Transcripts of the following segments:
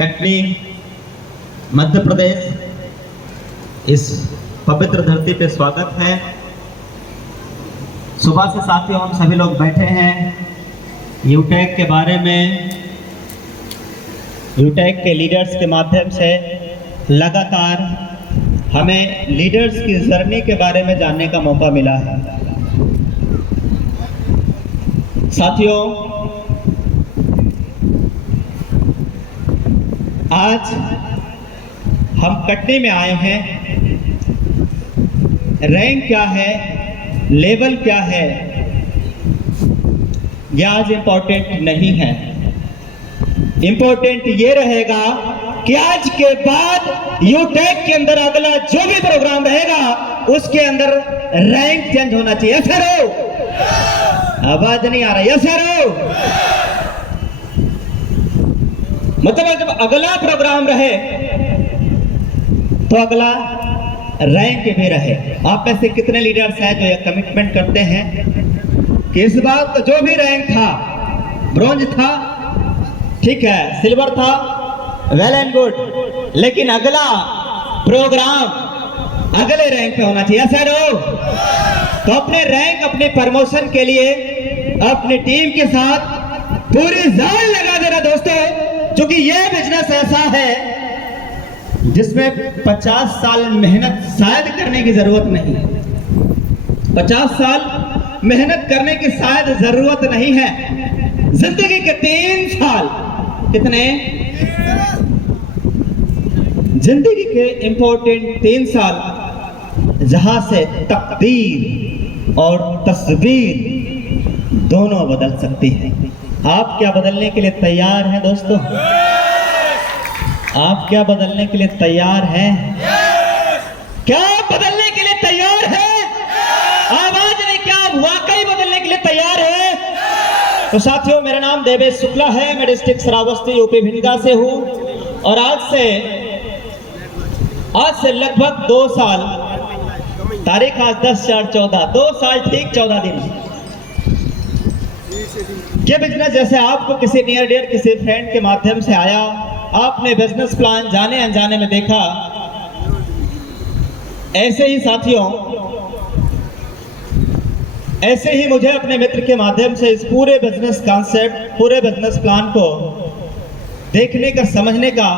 कटनी मध्य प्रदेश, इस पवित्र धरती पे स्वागत है। सुबह से साथियों हम सभी लोग बैठे हैं यूटेक के बारे में, यूटेक के लीडर्स के माध्यम से लगातार हमें लीडर्स की जर्नी के बारे में जानने का मौका मिला है। साथियों, आज हम कटनी में आए हैं। रैंक क्या है, लेवल क्या है, यह आज इम्पोर्टेंट नहीं है। इम्पोर्टेंट ये रहेगा कि आज के बाद यूटेक के अंदर अगला जो भी प्रोग्राम रहेगा उसके अंदर रैंक चेंज होना चाहिए। यस सर, आवाज नहीं आ रहा। यस सर, मतलब जब अगला प्रोग्राम रहे तो अगला रैंक भी रहे। आप में से कितने लीडर्स हैं जो ये कमिटमेंट करते हैं कि इस बार तो जो भी रैंक था, ब्रॉन्ज था, ठीक है, सिल्वर था, वेल एंड गुड, लेकिन अगला प्रोग्राम अगले रैंक पे होना चाहिए सर। तो अपने रैंक, अपने प्रमोशन के लिए अपनी टीम के साथ पूरी जान लगा देना दोस्तों, क्योंकि यह बिजनेस ऐसा है जिसमें 50 साल मेहनत शायद करने की जरूरत नहीं है। 50 साल मेहनत करने की शायद जरूरत नहीं है। जिंदगी के 3 साल, कितने? जिंदगी के इंपॉर्टेंट 3 साल, जहां से तकदीर और तस्वीर दोनों बदल सकती है। आप क्या बदलने के लिए तैयार हैं दोस्तों? आप क्या बदलने के लिए तैयार हैं? क्या बदलने के लिए तैयार हैं? आवाज नहीं, क्या वाकई बदलने के लिए तैयार है? तो साथियों, मेरा नाम देवेश शुक्ला है, मैं डिस्ट्रिक्ट श्रावस्ती यूपी भिंडा से हूं और आज से लगभग 2 साल, तारीख आज 10/4/14, 2 साल ठीक 14 दिन ये बिजनेस जैसे आपको किसी नियर डियर, किसी फ्रेंड के माध्यम से आया, आपने बिजनेस प्लान जाने अनजाने में देखा, ऐसे ही साथियों, ऐसे ही मुझे अपने मित्र के माध्यम से इस पूरे बिजनेस कॉन्सेप्ट, पूरे बिजनेस प्लान को देखने का, समझने का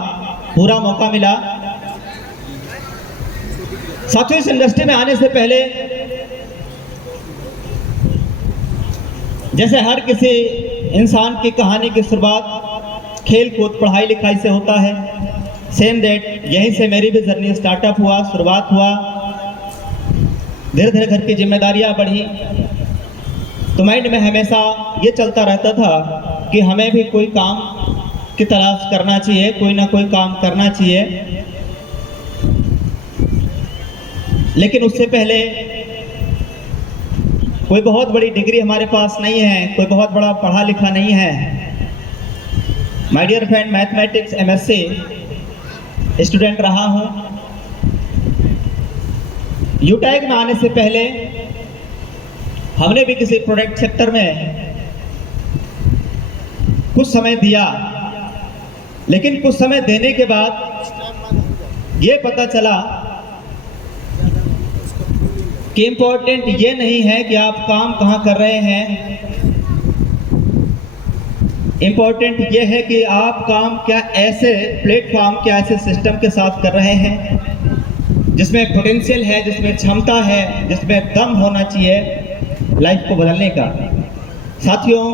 पूरा मौका मिला। साथियों, इस इंडस्ट्री में आने से पहले जैसे हर किसी इंसान की कहानी की शुरुआत खेल कूद, पढ़ाई लिखाई से होता है, सेम दैट यहीं से मेरी भी जर्नी स्टार्टअप हुआ, शुरुआत हुआ। धीरे धीरे घर की जिम्मेदारियां बढ़ी तो माइंड में हमेशा ये चलता रहता था कि हमें भी कोई काम की तलाश करना चाहिए, कोई ना कोई काम करना चाहिए। लेकिन उससे पहले कोई बहुत बड़ी डिग्री हमारे पास नहीं है, कोई बहुत बड़ा पढ़ा लिखा नहीं है। My dear friend, mathematics MSc student रहा हूं। यूटेक में आने से पहले हमने भी किसी प्रोडक्ट सेक्टर में कुछ समय दिया, लेकिन कुछ समय देने के बाद ये पता चला कि इम्पोर्टेंट ये नहीं है कि आप काम कहाँ कर रहे हैं, इम्पोर्टेंट ये है कि आप काम क्या ऐसे प्लेटफॉर्म, क्या ऐसे सिस्टम के साथ कर रहे हैं जिसमें पोटेंशियल है, जिसमें क्षमता है, जिसमें दम होना चाहिए लाइफ को बदलने का। साथियों,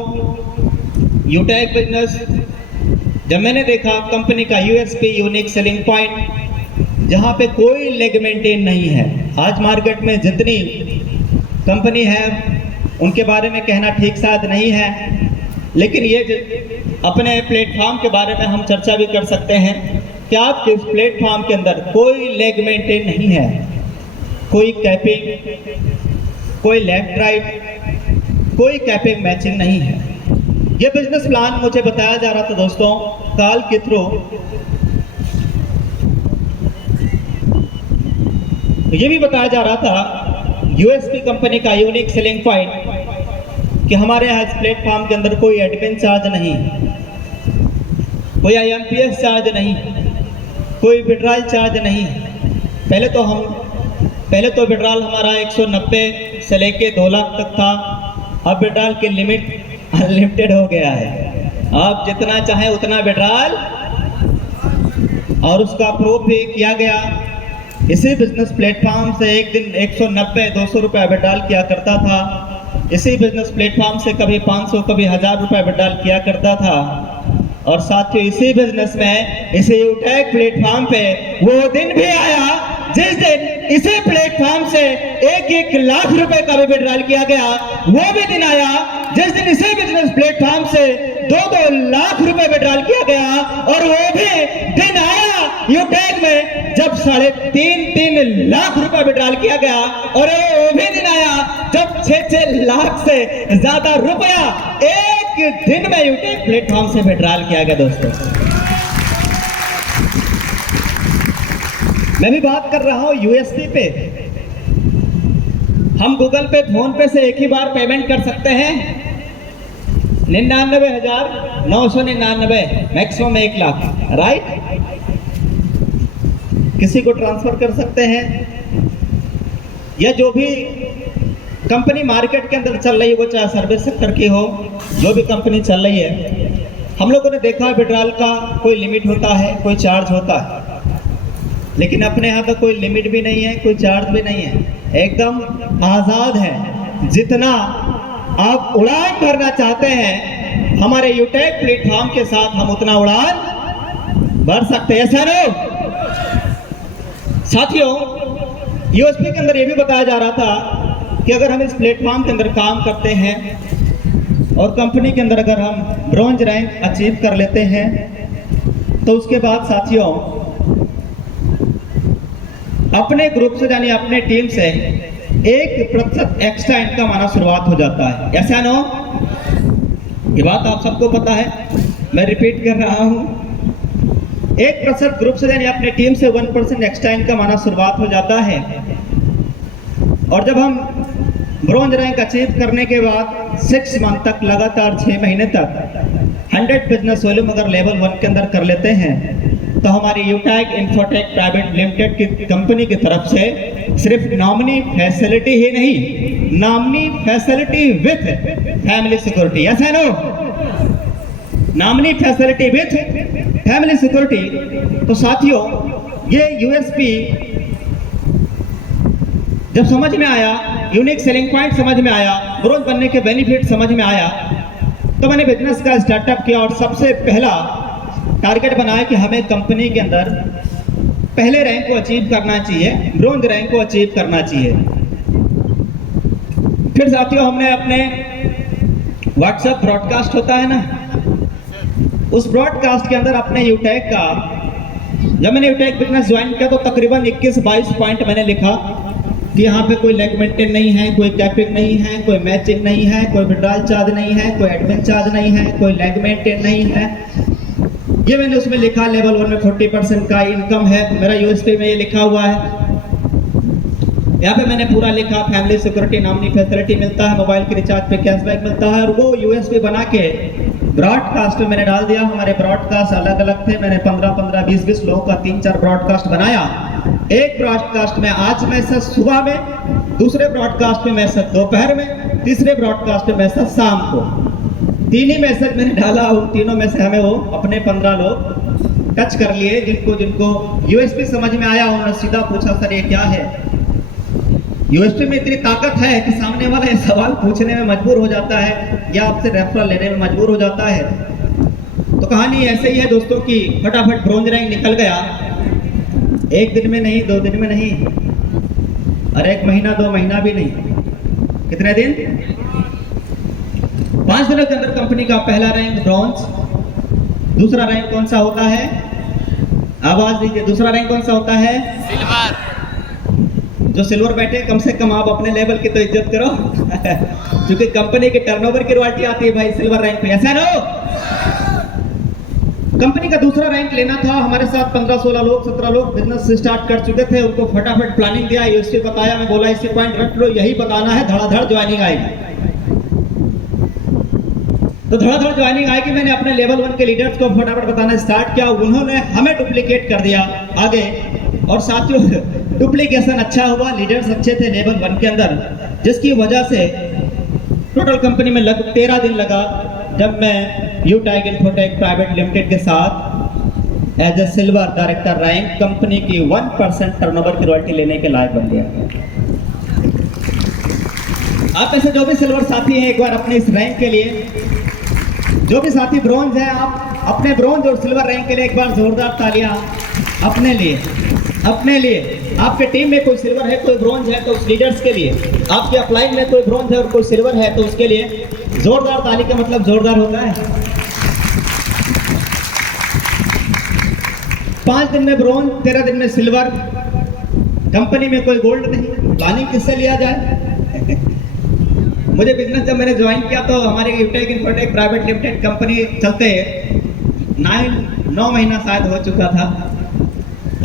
यूटेक बिजनेस जब मैंने देखा, कंपनी का USP, यूनिक सेलिंग पॉइंट, जहाँ पे कोई लेग मेंटेन नहीं है। आज मार्केट में जितनी कंपनी है उनके बारे में कहना ठीक शायद नहीं है, लेकिन ये अपने प्लेटफॉर्म के बारे में हम चर्चा भी कर सकते हैं कि आपके इस प्लेटफॉर्म के अंदर कोई लेग मेंटेन नहीं है, कोई कैपिंग, कोई लेफ्ट राइट, कोई कैपिंग मैचिंग नहीं है। ये बिजनेस प्लान मुझे बताया जा रहा था दोस्तों कॉल के थ्रू। ये भी बताया जा रहा था USP कंपनी का यूनिक सेलिंग पॉइंट कि हमारे यहाँ इस प्लेटफॉर्म के अंदर कोई एडमिन चार्ज नहीं, कोई IMPS चार्ज नहीं, कोई विड्रॉल चार्ज नहीं। पहले तो विड्रॉल हमारा 190 से लेके 2 लाख तक था। अब विड्रॉल की लिमिट अनलिमिटेड हो गया है। आप जितना चाहें उतना विड्रॉल, और उसका प्रूफ भी किया गया। इसी बिजनेस प्लेटफॉर्म से एक दिन 190-200 रुपये विड्रॉल किया करता था। इसी बिजनेस प्लेटफॉर्म से कभी 500 कभी 1000 रुपये विड्रॉल किया करता था। और साथियों, इसी बिजनेस में, इसी यूटेक प्लेटफॉर्म पे वो दिन भी आया जिस दिन इसी प्लेटफॉर्म से 1-1 लाख रुपए का भी विड्रॉल किया गया। वो भी दिन आया जिस दिन इसी बिजनेस प्लेटफॉर्म से 2-2 लाख रुपए विड्रॉल किया गया। और वो भी दिन आया यूटेक में जब 3.5 लाख रुपए विड्रॉल किया गया। और वो भी दिन आया जब 6-6 लाख से ज्यादा रुपया एक दिन में यूटेक प्लेटफॉर्म से विड्रॉल किया गया। दोस्तों, मैं भी बात कर रहा हूं USP पे। हम गूगल पे, फोन पे से एक ही बार पेमेंट कर सकते हैं 99,999, मैक्सिमम 1 लाख, राइट। किसी को ट्रांसफर कर सकते हैं, या जो भी कंपनी मार्केट के अंदर चल रही है, वो चाहे सर्विस सेक्टर की हो, जो भी कंपनी चल रही है, हम लोगों ने देखा विड्रॉल का कोई लिमिट होता है, कोई चार्ज होता है। लेकिन अपने यहाँ तो कोई लिमिट भी नहीं है, कोई चार्ज भी नहीं है, एकदम आज़ाद है। जितना आप उड़ान भरना चाहते हैं हमारे यूटेक प्लेटफॉर्म के साथ, हम उतना उड़ान भर सकते हैं। ऐसा नहीं साथियों, USP के अंदर ये भी बताया जा रहा था कि अगर हम इस प्लेटफॉर्म के अंदर काम करते हैं और कंपनी के अंदर अगर हम ब्रॉन्ज रैंक अचीव कर लेते हैं, तो उसके बाद साथियों अपने ग्रुप से, यानी अपने टीम से 1% एक्स्ट्रा इनकम आना शुरुआत हो जाता है। ऐसा नो, ये बात आप सबको पता है, मैं रिपीट कर रहा हूं। 1% ग्रुप से, यानी अपने टीम से 1% एक्स्ट्रा इनकम आना शुरुआत हो जाता है। और जब हम ब्रॉन्ज रैंक अचीव करने के बाद 6 मंथ तक, लगातार 6 महीने तक 100 बिजनेस वॉल्यूम अगर लेवल 1 के अंदर कर लेते हैं, तो हमारी यूटेक इंफोटेक प्राइवेट लिमिटेड की कंपनी की तरफ से सिर्फ नॉमिनी फैसिलिटी ही नहीं, nominee facility with family security, ऐसा no, nominee facility with family security. तो साथियों, ये USP जब समझ में आया, यूनिक सेलिंग पॉइंट समझ में आया, ब्रॉन्ज बनने के बेनिफिट समझ में आया, तो मैंने बिजनेस का स्टार्टअप किया और सबसे पहला टारगेट बनाया कि हमें कंपनी के अंदर पहले रैंक को अचीव करना चाहिए, ब्रॉन्ज रैंक को अचीव करना चाहिए। फिर साथियों, हमने अपने व्हाट्सएप ब्रॉडकास्ट होता है ना, उस ब्रॉडकास्ट के अंदर अपने यूटेक का, जब मैंने यूटेक बिजनेस ज्वाइन किया तो तकरीबन 21-22 पॉइंट मैंने लिखा कि यहाँ पे कोई लेग मेंटेन नहीं है, कोई कैपिंग नहीं है, कोई मैचिंग नहीं है, कोई विड्रॉल चार्ज नहीं है, कोई एडमिन चार्ज नहीं है, कोई लेग मेंटेन नहीं है। ये मैंने उसमें लिखा। लेवल 1 में 40% का इनकम है, मेरा USP में ये लिखा हुआ है। यहाँ पे मैंने पूरा लिखा, फैमिली सिक्योरिटी, नॉमिनी फैसिलिटी मिलता है, मोबाइल के रिचार्ज पे कैशबैक मिलता है। और वो USP बना के ब्रॉडकास्ट में मैंने डाल दिया। हमारे ब्रॉडकास्ट अलग अलग थे, मैंने 15-15, 20-20 लोगों का 3-4 ब्रॉडकास्ट बनाया। एक ब्रॉडकास्ट में आज मैसेज सुबह में, दूसरे ब्रॉडकास्ट में मैसेज दोपहर में, तीसरे ब्रॉडकास्ट में मैसेज शाम को। 3 ही मैसेज मैंने डाला। उन तीनों में से हमें वो अपने 15 लोग टच कर लिए, जिनको USP समझ में आया। उन्होंने सीधा पूछा, सर ये क्या है? USP में इतनी ताकत है कि सामने वाला ये सवाल पूछने में मजबूर हो जाता है या आपसे रेफरल लेने में मजबूर हो जाता है। तो कहानी ऐसे ही है दोस्तों की फटाफट ब्रॉन्ज रैंक निकल गया। 1 दिन में नहीं, 2 दिन में नहीं, और 1 महीना 2 महीना भी नहीं, कितने दिन? 5 दिनों के अंदर कंपनी का पहला रैंक ब्रॉन्ज। दूसरा रैंक कौन सा होता है? आवाज दीजिए, दूसरा रैंक कौन सा होता है? सिल्वर। जो सिल्वर बैठे, कम से कम आप अपने लेवल की तो इज्जत करो क्योंकि कंपनी के टर्नओवर की रॉयल्टी आती है भाई सिल्वर रैंक पे, ऐसा नो। कंपनी का दूसरा रैंक लेना था। हमारे साथ 15-16 लोग, 17 लोग बिजनेस स्टार्ट कर चुके थे। उनको फटाफट प्लानिंग दिया, USP बताया, मैं बोला इसी पॉइंट रख लो, यही बताना है, धड़ाधड़ ज्वाइनिंग आएगी। तो थोड़ा थोड़ा ज्वाइनिंग आएगी, मैंने अपने लेवल 1 के लीडर्स को फटाफट बताना स्टार्ट किया, उन्होंने हमें डुप्लीकेट कर दिया आगे। और साथियों डुप्लीकेशन अच्छा हुआ, लीडर्स अच्छे थे लेवल 1 के अंदर, जिसकी वजह से टोटल कंपनी में लगभग 13 दिन लगा जब मैं यूटैग इन्फोटेक प्राइवेट लिमिटेड के साथ as a silver director rank company की 1% टर्नओवर की रॉयल्टी लेने के लायक बन गया। आप में से जो भी सिल्वर साथी हैं, एक बार अपने इस रैंक के लिए, जो भी साथी ब्रॉन्ज है, आप अपने ब्रॉन्ज और सिल्वर रैंक के लिए एक बार जोरदार तालियां अपने लिए, अपने लिए। आपके टीम में कोई सिल्वर है, कोई ब्रॉन्ज है, तो उस लीडर्स के लिए, आपके अपलाइन में कोई ब्रॉन्ज है और कोई सिल्वर है, तो उसके लिए जोरदार ताली का मतलब जोरदार होता है। 5 दिन में ब्रॉन्ज, 13 दिन में सिल्वर, कंपनी में कोई गोल्ड नहीं, प्लानिंग किससे लिया जाए? मुझे बिजनेस जब मैंने ज्वाइन किया तो हमारे यूटैग इन्फोटेक प्राइवेट लिमिटेड कंपनी चलते 9 महीना शायद हो चुका था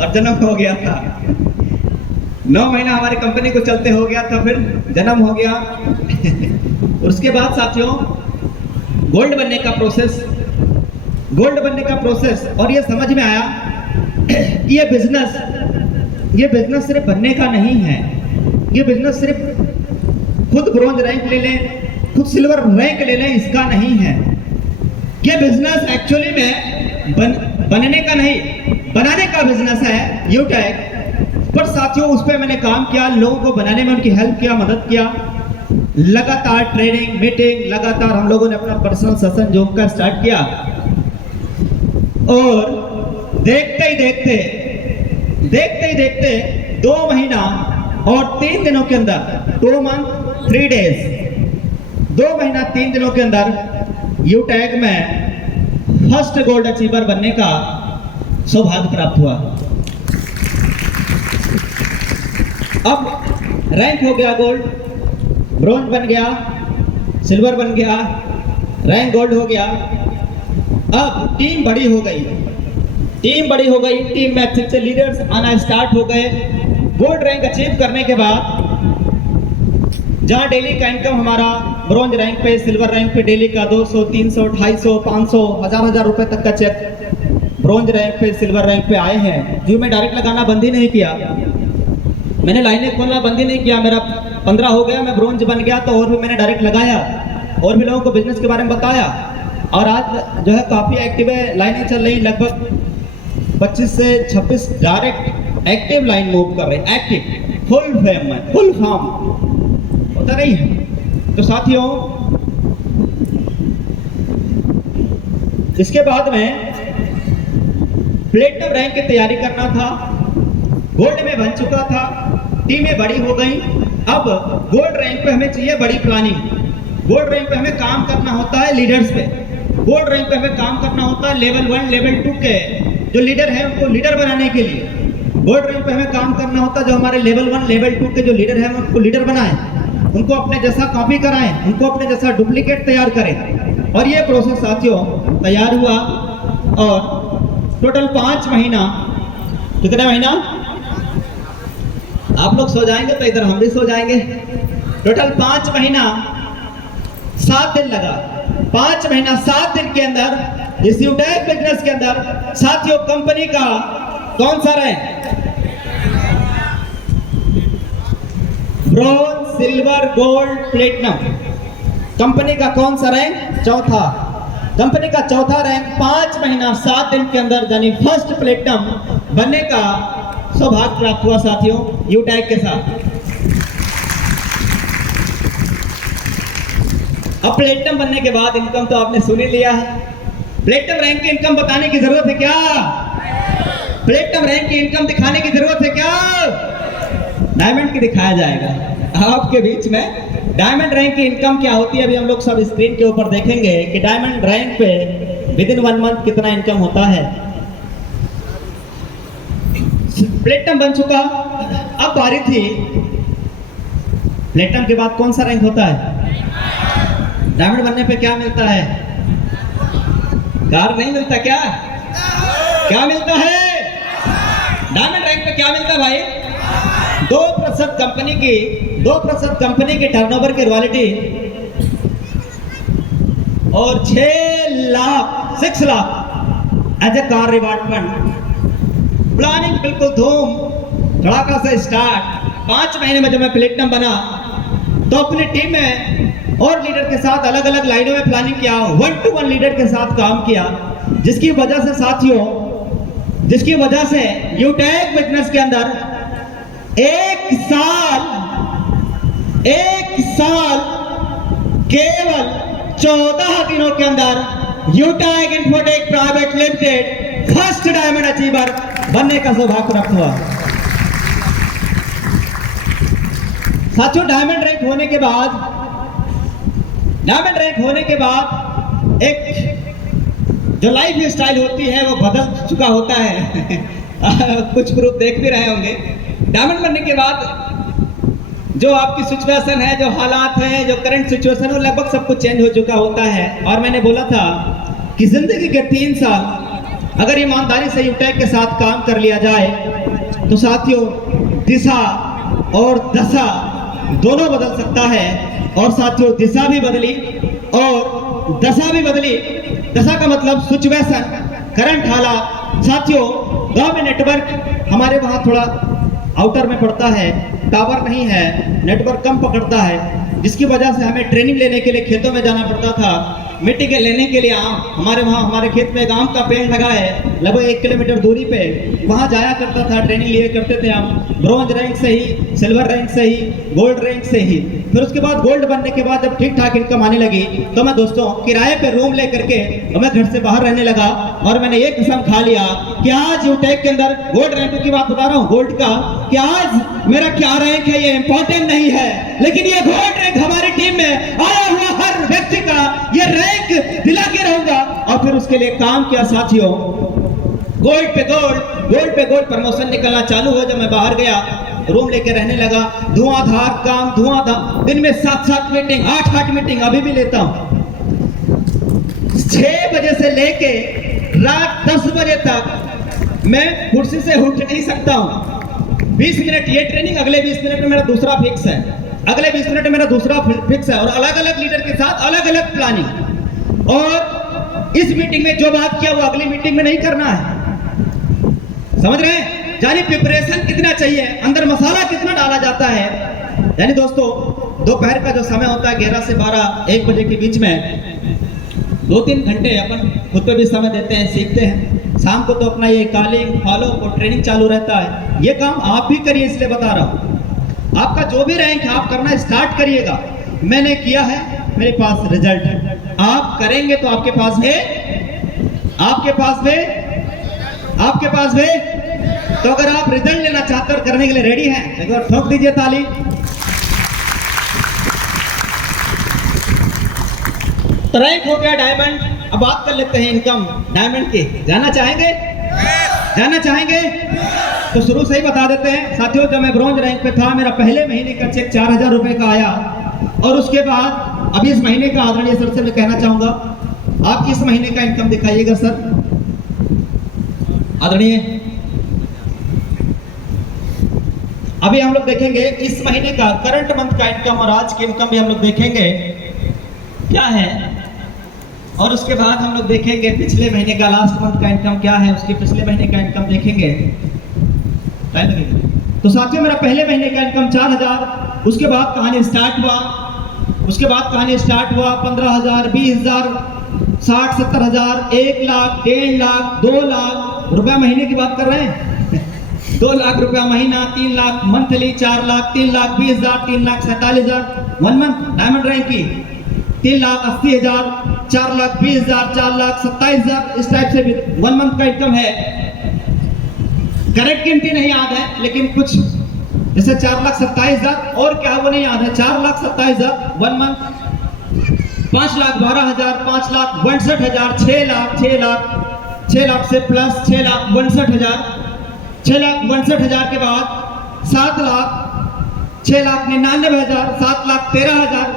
और जन्म हो गया था। 9 महीना हमारी कंपनी को चलते हो गया था, फिर जन्म हो गया। उसके बाद साथियों गोल्ड बनने का प्रोसेस, गोल्ड बनने का प्रोसेस, और ये समझ में आया कि ये बिजनेस सिर्फ बनने का नहीं है। ये बिजनेस सिर्फ खुद ब्रॉन्ज रैंक ले लें, खुद सिल्वर रैंक ले लें, इसका नहीं है। ये बिजनेस एक्चुअली में बनने का नहीं, बनाने का बिजनेस है यूटैग। पर साथियों उस पर मैंने काम किया, लोगों को बनाने में उनकी हेल्प किया, मदद किया, लगातार ट्रेनिंग मीटिंग, लगातार हम लोगों ने अपना पर्सनल सेशन जूम का स्टार्ट किया। और देखते ही देखते 2 महीना और 3 दिनों के अंदर, 2 मंथ 3 डेज, 2 महीना 3 दिनों के अंदर यूटैग में फर्स्ट गोल्ड अचीवर बनने का सौभाग्य प्राप्त हुआ। अब रैंक हो गया गोल्ड, ब्रॉन्ज बन गया, सिल्वर बन गया, रैंक गोल्ड हो गया। अब टीम बड़ी हो गई, टीम में अच्छे अच्छे लीडर्स आना स्टार्ट हो गए। गोल्ड रैंक अचीव करने के बाद जहां डेली का इनकम हमारा ब्रॉन्ज रैंक पे, सिल्वर रैंक पे डेली का 200, 300, 250, 500, 1000 रुपए तक का चेक ब्रॉन्ज रैंक पे, सिल्वर रैंक पे आए हैं। जो मैं डायरेक्ट लगाना बंद ही नहीं किया, मैंने लाइनें खोलना बंद ही नहीं किया। मेरा 15 हो गया, मैं ब्रॉन्ज बन गया, तो और भी मैंने डायरेक्ट लगाया और भी लोगों को बिजनेस के बारे में बताया। और आज जो है काफ़ी एक्टिव है, लाइनें चल रही, लगभग 25 से 26 डायरेक्ट एक्टिव लाइन मूव कर रहे हैं, एक्टिव, फुल फेम में, फुल फार्म होता नहीं है। तो साथियों इसके बाद में प्लेटिनम रैंक की तैयारी करना था, गोल्ड में बन चुका था, टीमें बड़ी हो गई। अब गोल्ड रैंक पे हमें चाहिए बड़ी प्लानिंग, गोल्ड रैंक पे हमें काम करना होता है लीडर्स पे, गोल्ड रैंक पे हमें काम करना होता है लेवल 1 लेवल 2 के जो लीडर है उनको लीडर बनाने के लिए। गोल्ड रैंक पे हमें काम करना होता है जो हमारे लेवल 1 लेवल 2 के जो लीडर हैं उनको लीडर बनाएं, उनको अपने जैसा कॉपी कराएं, उनको अपने जैसा डुप्लीकेट तैयार करें। और ये प्रोसेस साथियों तैयार हुआ और टोटल 5 महीना, कितने महीना? आप लोग सो जाएंगे तो इधर हम भी सो जाएंगे। टोटल 5 महीना 7 दिन लगा। 5 महीना 7 दिन के अंदर इस यूटैग बिजनेस के अंदर साथियों कंपनी का कौन सा rank? Bronze, silver, gold, platinum. Company का कौन सा रैंक? चौथा। कंपनी का चौथा रैंक 5 महीना 7 दिन के अंदर यानी फर्स्ट प्लेटिनम बनने का सौभाग्य प्राप्त हुआ साथियों यूटैग के साथ। अब प्लेटिनम बनने के बाद इनकम तो आपने सुन ही लिया है। प्लेटिनम रैंक की इनकम बताने की जरूरत है क्या? प्लेटिनम रैंक की इनकम दिखाने की जरूरत है क्या? डायमंड की दिखाया जाएगा आपके बीच में। डायमंड रैंक की इनकम क्या होती है अभी हम लोग सब स्क्रीन के ऊपर देखेंगे कि डायमंड रैंक पे विदिन 1 मंथ कितना इनकम होता है। प्लेटिनम बन चुका, अब बारी थी प्लेटिनम के बाद कौन सा रैंक होता है? डायमंड बनने पे क्या मिलता है? कार नहीं मिलता क्या? क्या मिलता है? डायमंड रैंक पे क्या मिलता है भाई? 2% कंपनी की टर्नओवर की रॉयल्टी और 6 lakh as a car reward fund. Planning बिल्कुल धूम धड़ाका से स्टार्ट। 5 महीने में जब मैं प्लेटिनम बना तो अपनी टीम में और लीडर के साथ अलग अलग लाइनों में प्लानिंग किया, 1-to-1 लीडर के साथ काम किया, जिसकी वजह से साथियों, जिसकी वजह से यूटेक बिजनेस के अंदर एक साल केवल 14 दिनों के अंदर Utech Infotech private limited first diamond achiever बनने का सौभाग्य प्राप्त हुआ। साथियों, डायमंड रैंक होने के बाद एक जो लाइफ स्टाइल होती है वो बदल चुका होता है। कुछ ग्रुप देख भी रहे होंगे। डायमंड बनने के बाद जो आपकी सिचुएशन है, जो हालात हैं, जो करंट सिचुएशन है, लगभग सब कुछ चेंज हो चुका होता है। और मैंने बोला था कि जिंदगी के 3 साल अगर ईमानदारी से यूटेक के साथ काम कर लिया जाए तो साथियों दिशा और दशा दोनों बदल सकता है। और साथियों दिशा भी बदली और दशा भी बदली। दशा का मतलब सिचुएशन, करंट हालात। साथियों, गांव में नेटवर्क हमारे वहां थोड़ा आउटर में पड़ता है, टावर नहीं है, नेटवर्क कम पकड़ता है, जिसकी वजह से हमें ट्रेनिंग लेने के लिए खेतों में जाना पड़ता था। मिट्टी के लेने के लिए हमारे खेत में एक आम का पेड़ लगा है, लगभग 1 किलोमीटर दूरी पे, वहां जाया करता था, ट्रेनिंग लिए करते थे हम, ब्रॉन्ज रैंक से ही, सिल्वर रैंक से ही, गोल्ड रैंक से ही। फिर उसके बाद गोल्ड बनने के बाद जब ठीक ठाक इनकम आने लगी तो मैं दोस्तों किराए पे रूम ले करके मैं घर से बाहर रहने लगा। और मैंने एक कसम खा लिया कि आज यूटेक के अंदर गोल्ड रैंक की बात बता रहा हूँ, गोल्ड का, कि आज मेरा क्या रैंक है ये इंपॉर्टेंट नहीं है, लेकिन ये गोल्ड रैंक हमारी टीम में आया हुआ हर व्यक्ति का ये रैंक दिला के रहूंगा। और फिर उसके लिए काम किया साथियों, गोल्ड पे गोल्ड प्रमोशन निकलना चालू हुआ। जब मैं बाहर गया, रूम लेके रहने लगा, धुआंधार काम, धुआंधार, दिन में 7 मीटिंग, 8 मीटिंग अभी भी लेता हूं। 6 बजे से लेके रात 10 बजे तक मैं कुर्सी से उठ नहीं सकता हूं। 20 मिनट ये ट्रेनिंग, अगले 20 मिनट में मेरा दूसरा फिक्स है, अगले 20 मिनट में मेरा दूसरा फिक्स है, और अलग अलग लीडर के साथ अलग अलग प्लानिंग। और इस मीटिंग में जो बात किया वो अगली मीटिंग में नहीं करना है। समझ रहे हैं? यानी प्रिपरेशन कितना चाहिए, अंदर मसाला कितना डाला जाता है। यानी दोस्तों दोपहर का जो समय होता है 11 से 12, 1 बजे के बीच में 2-3 घंटे अपन खुद पे भी समय देते हैं, सीखते हैं। शाम को तो अपना ये कॉलिंग फॉलो और ट्रेनिंग चालू रहता है। ये काम आप भी करिए, इसलिए बता रहा हूँ। आपका जो भी रैंक है आप करना स्टार्ट करिएगा। मैंने किया है, मेरे पास रिजल्ट है। आप करेंगे तो आपके पास है, आपके पास है, आपके पास है। तो अगर आप रिजल्ट लेना चाहते और करने के लिए रेडी हैं, एक बार ठोक दीजिए ताली। तो रैंक हो गया डायमंड। अब बात कर लेते हैं इनकम डायमंड की। जाना चाहेंगे? जाना चाहेंगे? तो शुरू से ही बता देते हैं साथियों, जब मैं ब्रॉन्ज रैंक पे था, मेरा पहले महीने का चेक 4000 रुपए का आया। और उसके बाद अभी इस महीने का आदरणीय सर से मैं कहना चाहूंगा, आप इस महीने का इनकम दिखाइएगा सर। आदरणीय, अभी हम लोग देखेंगे इस महीने का करंट मंथ का इनकम और आज की इनकम भी हम लोग देखेंगे क्या है। और उसके बाद हम लोग देखेंगे पिछले महीने का, लास्ट मंथ का इनकम क्या है, उसके पिछले महीने का इनकम देखेंगे। तो साथियों मेरा पहले महीने का इनकम 4000, उसके बाद कहानी स्टार्ट हुआ, 15,000, 20,000, 60-70,000, 1 लाख, 1.5 लाख, 2 लाख रुपया महीने की बात कर रहे हैं। 2 लाख रुपया महीना, 3 lakh monthly, 4 lakh, 3,20,000, 3,47,000 1 month diamond rank की, 3,80,000, 4,20,000, 4,27,000, इस टाइप से भी 1 मंथ का इनकम है। करेक्ट गिनती नहीं याद है, लेकिन कुछ जैसे 4,27,000 और क्या वो नहीं याद है। 4,27,000 1 मंथ, 5,12,000, 5,62,000, 6 लाख, 6 लाख, 6 लाख से प्लस 6,62,000, 6,62,000 के बाद 7 लाख, 6,99,000, 7,13,000।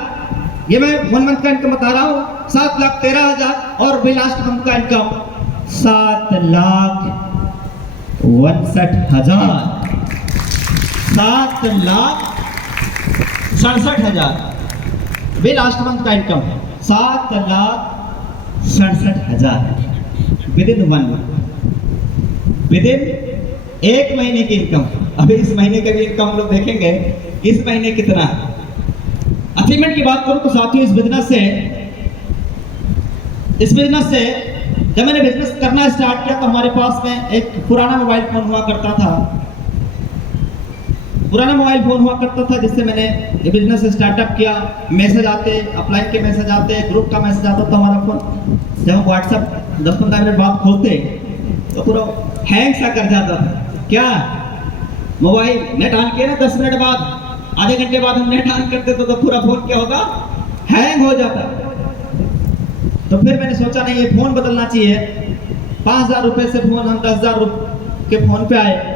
ये मैं 1 मंथ का इनकम बता रहा हूँ। 7,13,000 और भी लास्ट मंथ का इनकम 7,62,000, 7,67,000 भी लास्ट मंथ का इनकम है। 7,62,000 67,000 with in 1 month, with in 1 महीने की इनकम। अभी इस महीने का भी इनकम हम लोग देखेंगे इस महीने कितना है। अचीवमेंट की बात करूं तो साथियों इस बिजनेस से जब मैंने बिजनेस करना स्टार्ट किया तो हमारे पास में एक पुराना मोबाइल फोन हुआ करता था जिससे मैंने ये बिजनेस स्टार्टअप किया। मैसेज आते, अपलाइन के मैसेज आते, ग्रुप का मैसेज आता था हमारा फोन। जब हम व्हाट्सएप 10-15 मिनट बाद खोलते तो पूरा हैंग सा कर जाता था। क्या मोबाइल नेट ऑन किया ना 10 मिनट बाद, आधे घंटे बाद हम नेट ऑन करते तो पूरा फोन क्या होगा, हैंग हो जाता। तो फिर मैंने सोचा नहीं ये फोन बदलना चाहिए। 5,000 रुपए से फोन हम 10,000 के फोन पे आए।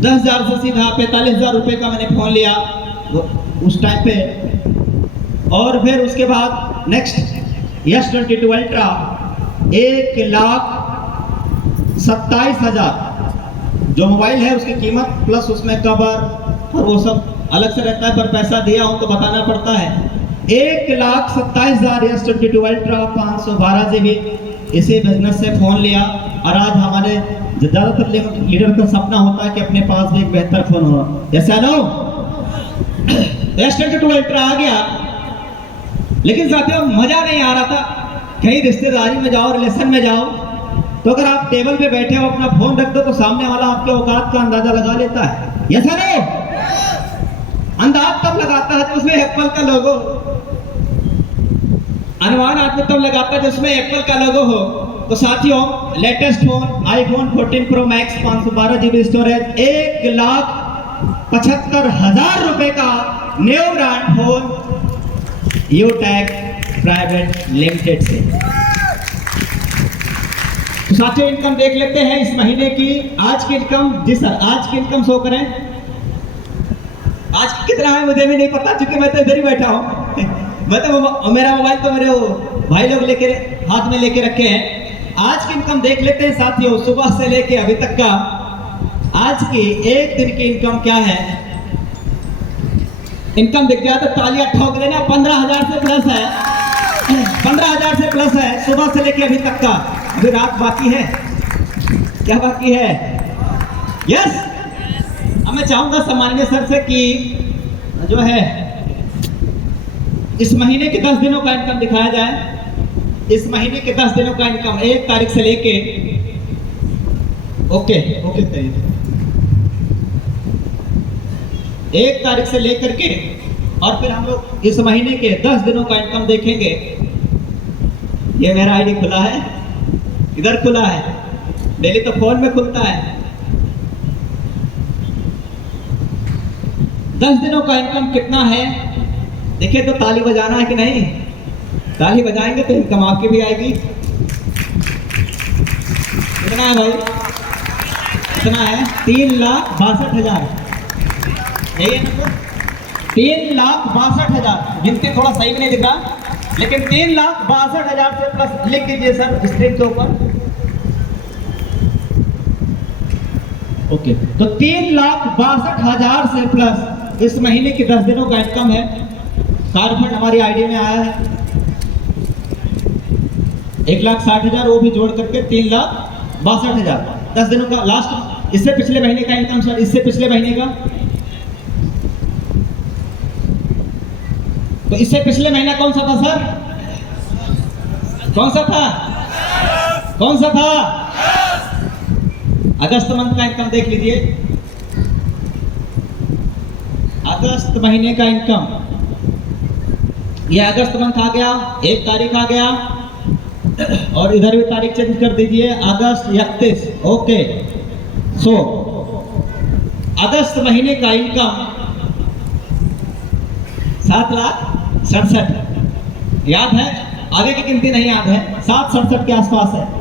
10,000 से सीधा 45,000 रुपए का मैंने फोन लिया उस टाइम पे। और फिर उसके बाद नेक्स्ट S22 अल्ट्रा 1,27,000 जो मोबाइल है उसकी कीमत प्लस उसमें कवर और वो सब अलग से रहता है, पर पैसा दिया हूं तो बताना पड़ता है। 1,27,000 S22 अल्ट्रा 512 GB इसी बिजनेस से फोन लिया। और आज हमारे ज्यादातर लीडर का सपना होता है कि अपने पास भी एक बेहतर फोन हो। जैसा नो S22 अल्ट्रा आ गया, लेकिन साथियों मजा नहीं आ रहा था। कहीं रिश्तेदारी में जाओ, रिलेशन में जाओ, तो अगर आप टेबल पे बैठे हो अपना फोन रख दो तो सामने वाला आपके औकात का अंदाजा लगा लेता है। यस नो अंदाज तब लगाता है जिसमें एप्पल का लोगो, अनुमान आदमी तब लगाता है जिसमें एप्पल का लोगो हो। तो साथियों latest phone iPhone 14 pro max 512 GB storage 1,75,000 रुपए का new brand phone यूटेक private limited से। तो साथियों इनकम देख लेते हैं इस महीने की। आज की इनकम, जी सर आज की इनकम शो करें। आज कितना है मुझे भी नहीं पता, क्योंकि मैं तो इधर ही बैठा हूं। मैं तो मेरा मोबाइल तो मेरे भाई लोग लेके हाथ में लेके रखे हैं। आज की इनकम देख लेते हैं साथियों, सुबह से लेके अभी तक का आज की एक दिन की इनकम क्या है। इनकम दिख गया तो तालियां ठोक देना। 15,000 से प्लस है, 15,000 से प्लस है सुबह से लेके अभी तक का। अभी रात बाकी है, क्या बाकी है? यस। अब मैं चाहूंगा सम्माननीय सर से कि जो है इस महीने के 10 दिनों का इनकम दिखाया जाए। इस महीने के 10 दिनों का इनकम 1 तारीख से लेके ओके 1 तारीख से लेकर के और फिर हम लोग इस महीने के 10 दिनों का इनकम देखेंगे। ये मेरा आईडी खुला है, इधर खुला है, डेली तो फोन में खुलता है। 10 दिनों का इनकम कितना है देखिए, तो ताली बजाना है कि नहीं? ताली बजाएंगे तो इनकम आपकी भी आएगी। कितना है भाई? कितना है? 3,62,000। यही है नंबर, 3,62,000। गिनती थोड़ा सही भी नहीं दिख रहा, लेकिन 3,62,000 से प्लस लिख दीजिए सर स्क्रीन के ऊपर। ओके, तो 3,62,000 से प्लस इस महीने के 10 दिनों का इनकम है। कार्ड फंड हमारी आईडी में आया है 1,60,000, वो भी जोड़ करके 3,62,000। 10 दिनों का लास्ट, इससे पिछले महीने का इनकम सर, इससे पिछले महीने का, तो इससे पिछले महीना कौन सा था सर? कौन सा था? कौन सा था? अगस्त मंथ का इनकम देख लीजिए। अगस्त महीने का इनकम, ये अगस्त मंथ आ गया, 1 तारीख आ गया, और इधर भी तारीख चेंज कर दीजिए, अगस्त 31। ओके, सो अगस्त महीने का इनकम 7,67,000 याद है? आगे की गिनती नहीं याद है, 7,67 के आसपास है।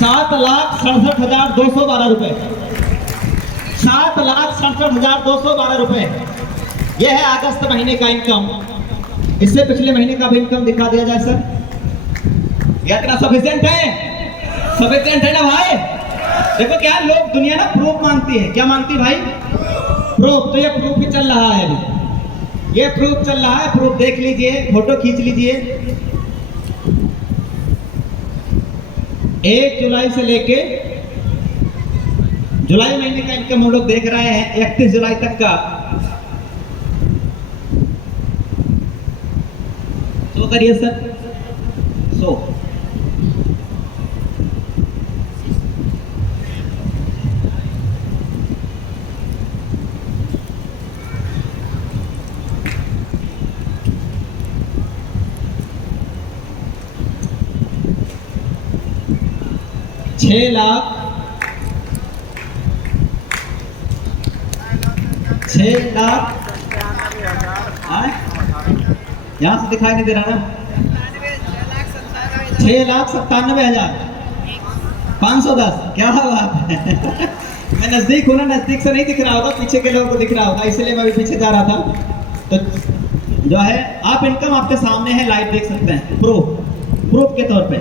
₹7,67,212 रुपए, 7,67,212 रुपए, यह है अगस्त महीने का इनकम। इससे पिछले महीने का भी इनकम दिखा दिया जाए सर। क्या इतना सफिशिएंट है? सफिशिएंट है ना भाई? देखो क्या लोग दुनिया ना प्रूफ मांगती है। क्या मांगती है भाई? प्रूफ, तो ये प्रूफ ही चल रहा है अभी, ये प्रूफ चल रहा है, प्रूफ देख लीजिए, फोटो खींच लीजिए। 1 जुलाई से लेके जुलाई महीने का इनकम हम लोग देख रहे हैं 31 जुलाई तक का। तो करिए सर, 6 लाख 6 लाख यहाँ से दिखाई नहीं दे रहा ना, 6,97,510। क्या बात है मैं नजदीक हूँ ना, नजदीक से नहीं दिख रहा होगा, पीछे के लोगों को दिख रहा होगा, इसलिए मैं भी पीछे जा रहा था। तो जो है आप इनकम आपके सामने है, लाइव देख सकते हैं, प्रूफ के तौर पे।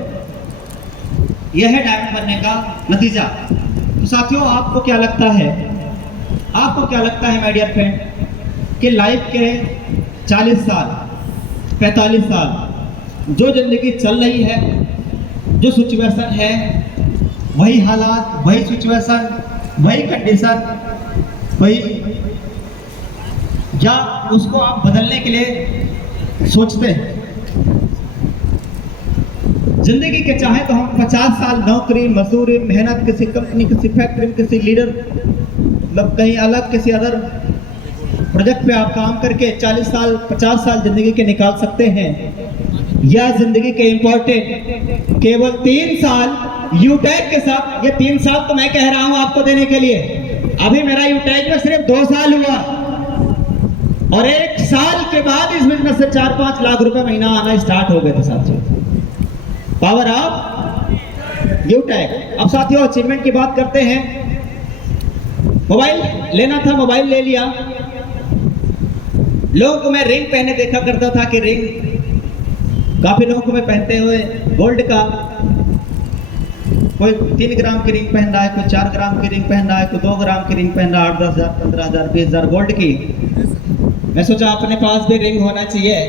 यह है डायमंड बनने का नतीजा। तो साथियों आपको क्या लगता है, माय डियर फ्रेंड, कि लाइफ के 40 साल 45 साल जो जिंदगी चल रही है, जो सिचुएशन है, वही हालात, वही सिचुएशन, वही कंडीशन, वही, या उसको आप बदलने के लिए सोचते हैं? जिंदगी के चाहे तो हम 50 साल नौकरी मजदूरी मेहनत, किसी कंपनी, किसी फैक्ट्री में, किसी लीडर, मतलब कहीं अलग किसी अदर प्रोजेक्ट पे आप काम करके 40 साल 50 साल जिंदगी के निकाल सकते हैं, या जिंदगी के इंपॉर्टेंट केवल 3 साल यूटैग के साथ। ये 3 साल तो मैं कह रहा हूं आपको देने के लिए, अभी मेरा यूटैग में सिर्फ 2 साल हुआ, और 1 साल के बाद इस बिजनेस से 4-5 लाख रुपए महीना आना स्टार्ट हो गए थे साथियों। Power of Utech. अब साथियों अचीवमेंट की बात करते हैं। मोबाइल लेना था, मोबाइल ले लिया। लोगों को मैं रिंग पहने देखा करता था कि रिंग काफी लोगों को मैं पहनते हुए गोल्ड का, कोई 3 ग्राम की रिंग पहन रहा है, कोई 4 ग्राम की रिंग पहन रहा है, कोई 2 ग्राम की रिंग पहन रहा है, 8-10 हज़ार 15 हज़ार 20 हज़ार गोल्ड की। मैं सोचा अपने पास भी रिंग होना चाहिए,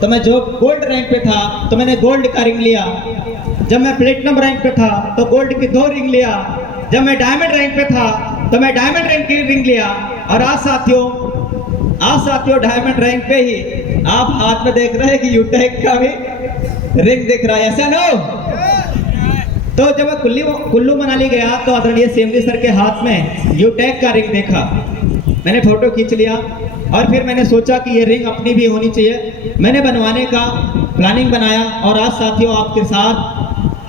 तो मैं जो गोल्ड रैंक पे था तो मैंने गोल्ड का रिंग लिया। जब मैं प्लेटिनम रैंक पे था तो गोल्ड की 2 रिंग लिया। जब मैं डायमंड रैंक पे था तो मैं डायमंड रैंक की रिंग लिया। और आज साथियों डायमंड रैंक पे ही आप हाथ में देख रहे हैं कि यूटैग का भी रिंग दिख रहा है, ऐसा ना? तो जब मैं कुल्लू मनाली गया तो आदरणीय सीएमडी सर के हाथ में यूटैग का रिंग देखा, मैंने फोटो खींच लिया, और फिर मैंने सोचा कि ये रिंग अपनी भी होनी चाहिए। मैंने बनवाने का प्लानिंग बनाया, और आज साथियों आपके साथ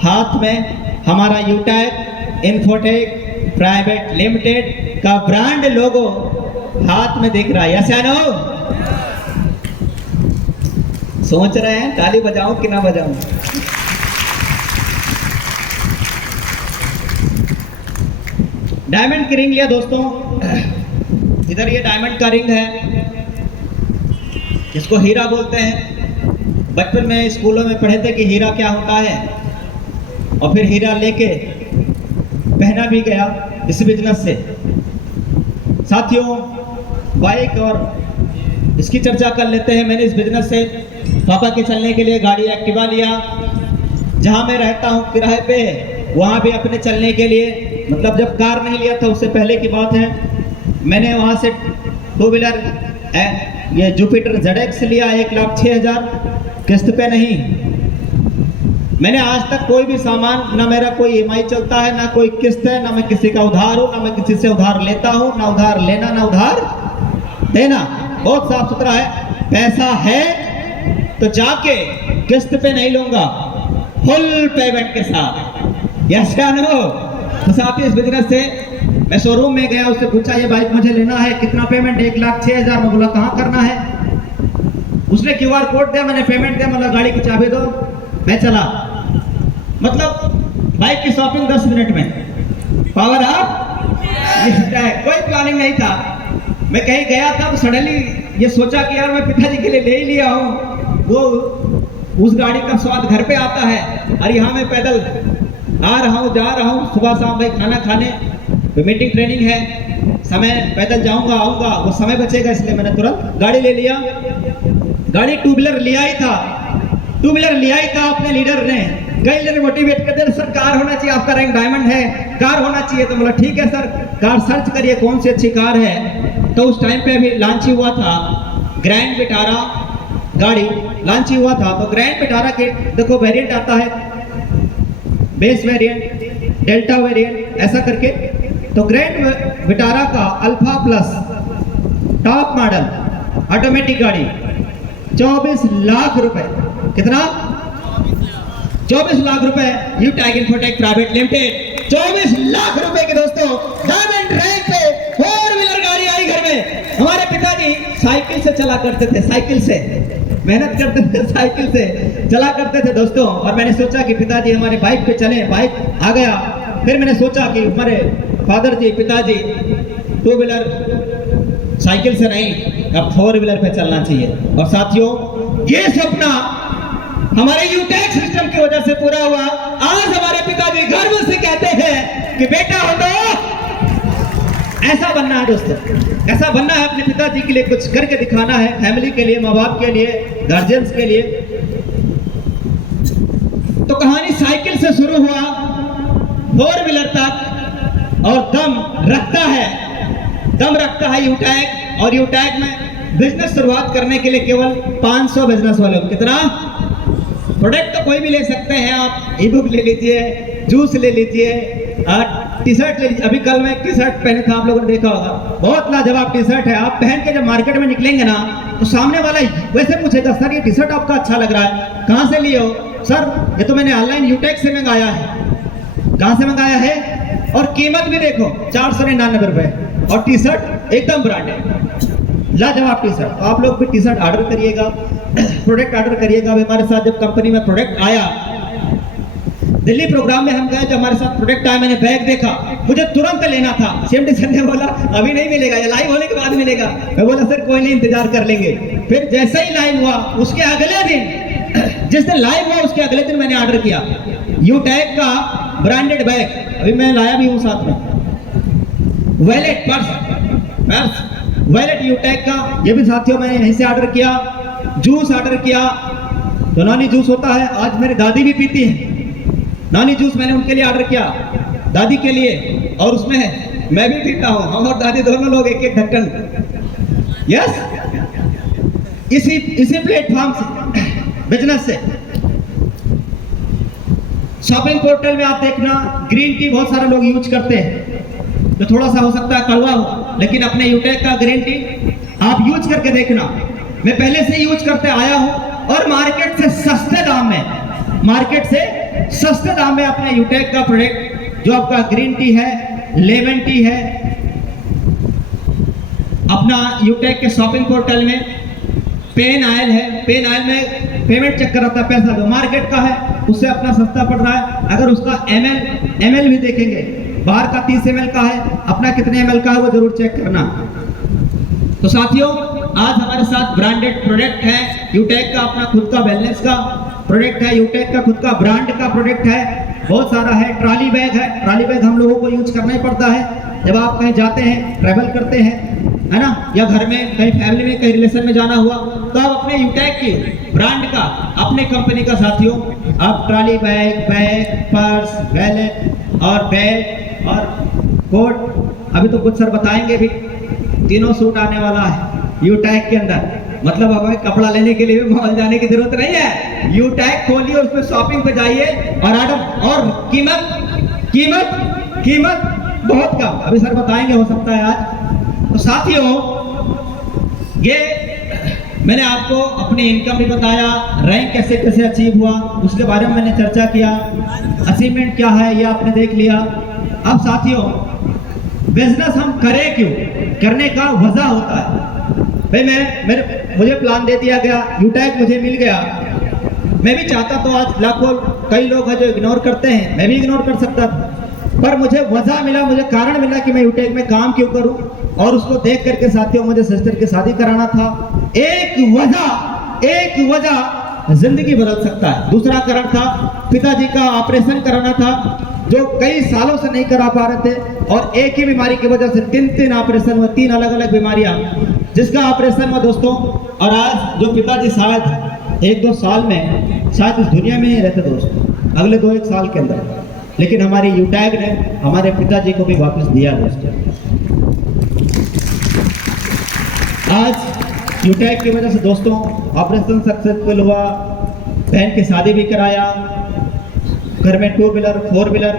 हाथ में हमारा यूटैग इन्फोटेक प्राइवेट लिमिटेड का ब्रांड लोगो हाथ में दिख रहा है, ऐसा ना? सोच रहे हैं ताली बजाऊं कि ना बजाऊं? डायमंड की रिंग लिया दोस्तों, इधर ये डायमंड का रिंग है, इसको हीरा बोलते हैं। बचपन में स्कूलों में पढ़े थे कि हीरा क्या होता है, और फिर हीरा लेके पहना भी गया इस बिजनेस से। साथियों बाइक और इसकी चर्चा कर लेते हैं। मैंने इस बिजनेस से पापा के चलने के लिए गाड़ी एक्टिवा लिया। जहां मैं रहता हूं किराए पे, वहां भी अपने चलने के लिए, मतलब जब कार नहीं लिया था उससे पहले की बात है, मैंने वहां से 2 व्हीलर ये जुपिटर ZX लिया 1,06,000 किस्त पे नहीं। मैंने आज तक कोई भी सामान, ना मेरा कोई EMI चलता है, ना कोई किस्त है, ना मैं किसी का उधार हूं, ना मैं किसी से उधार लेता हूं, ना उधार लेना ना उधार देना, बहुत साफ सुथरा है। पैसा है तो जाके किस्त पे नहीं लूंगा, फुल पेमेंट के साथ, यस या नो? तो साथ ही इस बिजनेस से मैं शोरूम में गया, उससे पूछा ये बाइक मुझे लेना है, कितना पेमेंट? 1,06,000। मैं बोला कहाँ करना है? उसने QR कोड दिया, मैंने पेमेंट दिया, मतलब गाड़ी की चाबी दो, मैं चला। मतलब बाइक की शॉपिंग 10 मिनट में। पावर ऑफ, कोई प्लानिंग नहीं था। मैं कहीं गया था तो सडनली ये सोचा कि यार मैं पिताजी के लिए ले ही लिया हूँ, वो उस गाड़ी का स्वाद घर पे आता है, और यहाँ मैं पैदल आ रहा हूँ, जा रहा हूँ सुबह शाम भाई खाना खाने। तो मीटिंग ट्रेनिंग है, समय पैदल जाऊंगा आऊंगा, वो समय बचेगा, इसलिए मैंने तुरंत गाड़ी ले लिया। गाड़ी टू व्हीलर लिया ही था, टू व्हीलर लिया ही था अपने लीडर ने। कई लोग मोटिवेट करते हैं, सर कार होना चाहिए, आपका रैंक डायमंड है, कार होना चाहिए। तो बोला ठीक है सर, कार सर्च करिए कौन सी अच्छी कार है। तो उस टाइम पे अभी लॉन्च ही हुआ था ग्रैंड विटारा गाड़ी लॉन्च ही हुआ था। तो ग्रैंड विटारा के देखो वेरिएंट आता है, बेस वेरिएंट, डेल्टा वेरिएंट, ऐसा करके। तो ग्रैंड विटारा का alpha plus top model automatic गाड़ी 24 लाख रुपए। कितना? 24 लाख रुपए। You tag infotech private limited 24 lakh रुपए के दोस्तों डायमंड रैंक पे 4 व्हीलर गाड़ी आई घर में। हमारे पिताजी साइकिल से चला करते थे, साइकिल से मेहनत करते थे, साइकिल से चला करते थे दोस्तों। और मैंने सोचा कि पिताजी हमारे बाइक पे चले, बाइक आ गया। फिर मैंने सोचा कि हमारे फादर जी, पिताजी टू व्हीलर साइकिल से नहीं, अब 4 व्हीलर पे चलना चाहिए। और साथियों ये सपना हमारे यूटेक सिस्टम की वजह से पूरा हुआ। आज हमारे पिताजी गर्व से कहते हैं कि बेटा हो तो ऐसा बनना है दोस्तों, ऐसा बनना है, अपने पिताजी के लिए कुछ करके दिखाना है, फैमिली के लिए, माँ बाप के लिए, गार्जियंस के लिए। तो कहानी साइकिल से शुरू हुआ 4 व्हीलर तक, और दम रखता है यूटैग। और यूटैग में बिजनेस शुरुआत करने के लिए केवल 500 बिजनेस वाले। कितना? प्रोडक्ट तो कोई भी ले सकते हैं आप, ई बुक ले लीजिए, जूस ले लीजिए, टी शर्ट ले लीजिए। अभी कल मैं एक टी शर्ट पहने था, आप लोगों ने देखा होगा, बहुत लाजवाब टी शर्ट है। आप पहन के जब मार्केट में निकलेंगे ना, तो सामने वाला वैसे पूछेगा सर ये टी शर्ट आपका अच्छा लग रहा है, कहाँ से लिए हो? सर ये तो मैंने ऑनलाइन यूटेक से मंगाया है। कहाँ से मंगाया है? और कीमत भी देखो 499 रुपए, और टी शर्ट एकदम ब्रांडेड, लाजवाब टी शर्ट। तो आप लोग भी टी शर्ट ऑर्डर करिएगा, प्रोडक्ट ऑर्डर करिएगा। हमारे साथ जब कंपनी में प्रोडक्ट आया, दिल्ली प्रोग्राम में हम गए, जब हमारे साथ प्रोडक्ट आया, मैंने बैग देखा, मुझे तुरंत लेना था। सीएमडी सर ने बोला अभी नहीं मिलेगा, ये लाइव होने के बाद मिलेगा। मैं बोला सर कोई नहीं, इंतजार कर लेंगे। फिर जैसे ही लाइव हुआ, उसके अगले दिन, जिस दिन लाइव हुआ उसके अगले दिन मैंने ऑर्डर किया यूटैग का ब्रांडेड बैग। अभी मैं लाया भी हूँ साथ में, वैलेट, पर्स वैलेट यूटैग का, ये भी साथियों मैंने यहीं से ऑर्डर किया। जूस ऑर्डर किया, तो नानी जूस होता है, आज मेरी दादी भी पीती है, नानी जूस मैंने उनके लिए ऑर्डर किया, दादी के लिए, और उसमें मैं भी पीता हूँ। हम और दादी दोनों लोग एक एक ढक्कन। यस, इसी प्लेटफॉर्म से, बिजनेस से। शॉपिंग पोर्टल में आप देखना, ग्रीन टी बहुत सारे लोग यूज करते हैं, तो थोड़ा सा हो सकता है कड़वा हो, लेकिन अपने यूटेक का ग्रीन टी आप यूज करके देखना। मैं पहले से यूज करते आया हूं, और मार्केट से सस्ते दाम में अपने यूटेक का प्रोडक्ट, जो आपका ग्रीन टी है, लेमन टी है, अपना यूटेक के शॉपिंग पोर्टल में पेन ऑयल है, पेन ऑयल में पेमेंट चेक कर रहा था, पैसा जो मार्केट का है उससे अपना सस्ता पड़ रहा है। अगर उसका एमएल भी देखेंगे, बाहर का 30 ml का है, अपना कितने ml का है वो जरूर चेक करना। तो साथियों आज हमारे साथ ब्रांडेड प्रोडक्ट है यूटेक का, अपना खुद का वेलनेस का प्रोडक्ट है, यूटेक का खुद का ब्रांड का प्रोडक्ट है, बहुत सारा है। ट्रॉली बैग है, ट्रॉली बैग हम लोगों को यूज करना ही पड़ता है जब आप कहीं जाते हैं, ट्रैवल करते हैं, है ना, या घर में कहीं फैमिली में कहीं रिलेशन में जाना हुआ, तो आप अपने यूटेक की ब्रांड का, अपने कंपनी का साथियों आप ट्रॉली बैग, पर्स, वैलेट और बैग और कोट, अभी तो कुछ सर बताएंगे भी, तीनों सूट आने वाला है यूटेक के अंदर। मतलब हमें कपड़ा लेने के लिए भी मॉल जाने की जरूरत नहीं है, यूटेक खोलिए, उसमें शॉपिंग पे जाइए और ऑर्डर। और कीमत बहुत कम, अभी सर बताएंगे, हो सकता है आज। तो साथियों ये मैंने आपको अपनी इनकम भी बताया, रैंक कैसे कैसे अचीव हुआ उसके बारे में मैंने चर्चा किया, अचीवमेंट क्या है ये आपने देख लिया। अब साथियों बिजनेस हम करें क्यों, करने का वजह होता है। भाई मुझे प्लान दे दिया गया, यूटेक मुझे मिल गया, मैं भी चाहता तो आज लाखों कई लोग हैं जो इग्नोर करते हैं, मैं भी इग्नोर कर सकता था, पर मुझे वजह मिला, मुझे कारण मिला कि मैं यूटेक में काम क्यों करूं। और उसको देख करके साथियों मुझे सिस्टर की शादी कराना था। एक वजह जिंदगी बदल सकता है। दूसरा कारण था पिताजी का ऑपरेशन कराना था, जो कई सालों से नहीं करा पा रहे थे और एक ही बीमारी की वजह से 3 ऑपरेशन हुए, 3 अलग अलग बीमारियां जिसका ऑपरेशन हुआ दोस्तों। और आज जो पिताजी शायद 1-2 साल में शायद इस दुनिया में ही रहते दोस्तों, अगले 2-1 साल के अंदर, लेकिन हमारी यूटैग ने हमारे पिताजी को भी वापस दिया दोस्तों। आज यूटैग की वजह से दोस्तों ऑपरेशन सक्सेसफुल हुआ, बहन की शादी भी कराया, घर में 2 व्हीलर 4 व्हीलर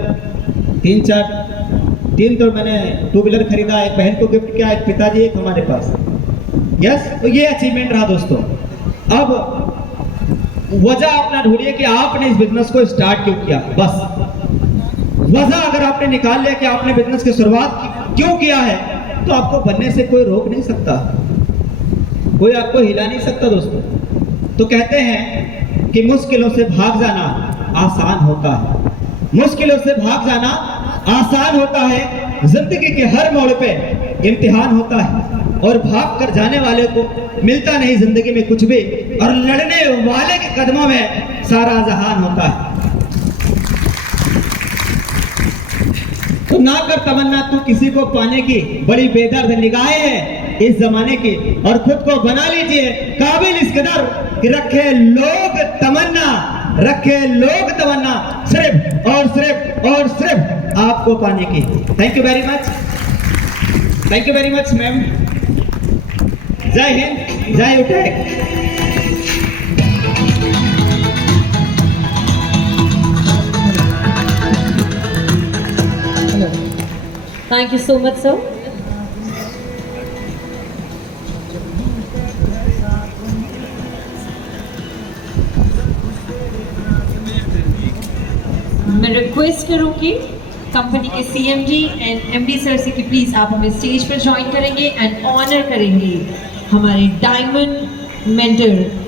3 तो मैंने 2 व्हीलर खरीदा, एक बहन को गिफ्ट किया, एक पिताजी, एक हमारे पास। यस, तो ये अचीवमेंट रहा दोस्तों। अब वजह अपना ढूंढिए कि आपने इस बिजनेस को स्टार्ट क्यों किया। बस वजह अगर आपने निकाल लिया कि आपने बिजनेस की शुरुआत क्यों किया है, तो आपको बनने से कोई रोक नहीं सकता, कोई आपको हिला नहीं सकता दोस्तों। तो कहते हैं कि मुश्किलों से भाग जाना आसान होता है, मुश्किलों से भाग जाना आसान होता है। जिंदगी के हर मोड़ पे इम्तिहान होता है और भाग कर जाने वाले को मिलता नहीं जिंदगी में कुछ भी, और लड़ने वाले के कदमों में सारा जहान होता है। तो ना कर तमन्ना तू किसी को पाने की, बड़ी बेदर्द निगाहें हैं इस जमाने की, और खुद को बना लीजिए काबिल इस कदर कि रखे लोग तमन्ना, रखे लोग तमन्ना सिर्फ और सिर्फ और सिर्फ आपको पाने की। Thank you very much, thank you very much ma'am. जय हिंद, जय यूटैग। Thank you so much, sir. मैं रिक्वेस्ट करूंगी कंपनी के CMD एंड MD सर से कि प्लीज आप हमें स्टेज पर ज्वाइन करेंगे एंड ऑनर करेंगे हमारे डायमंड मेंटर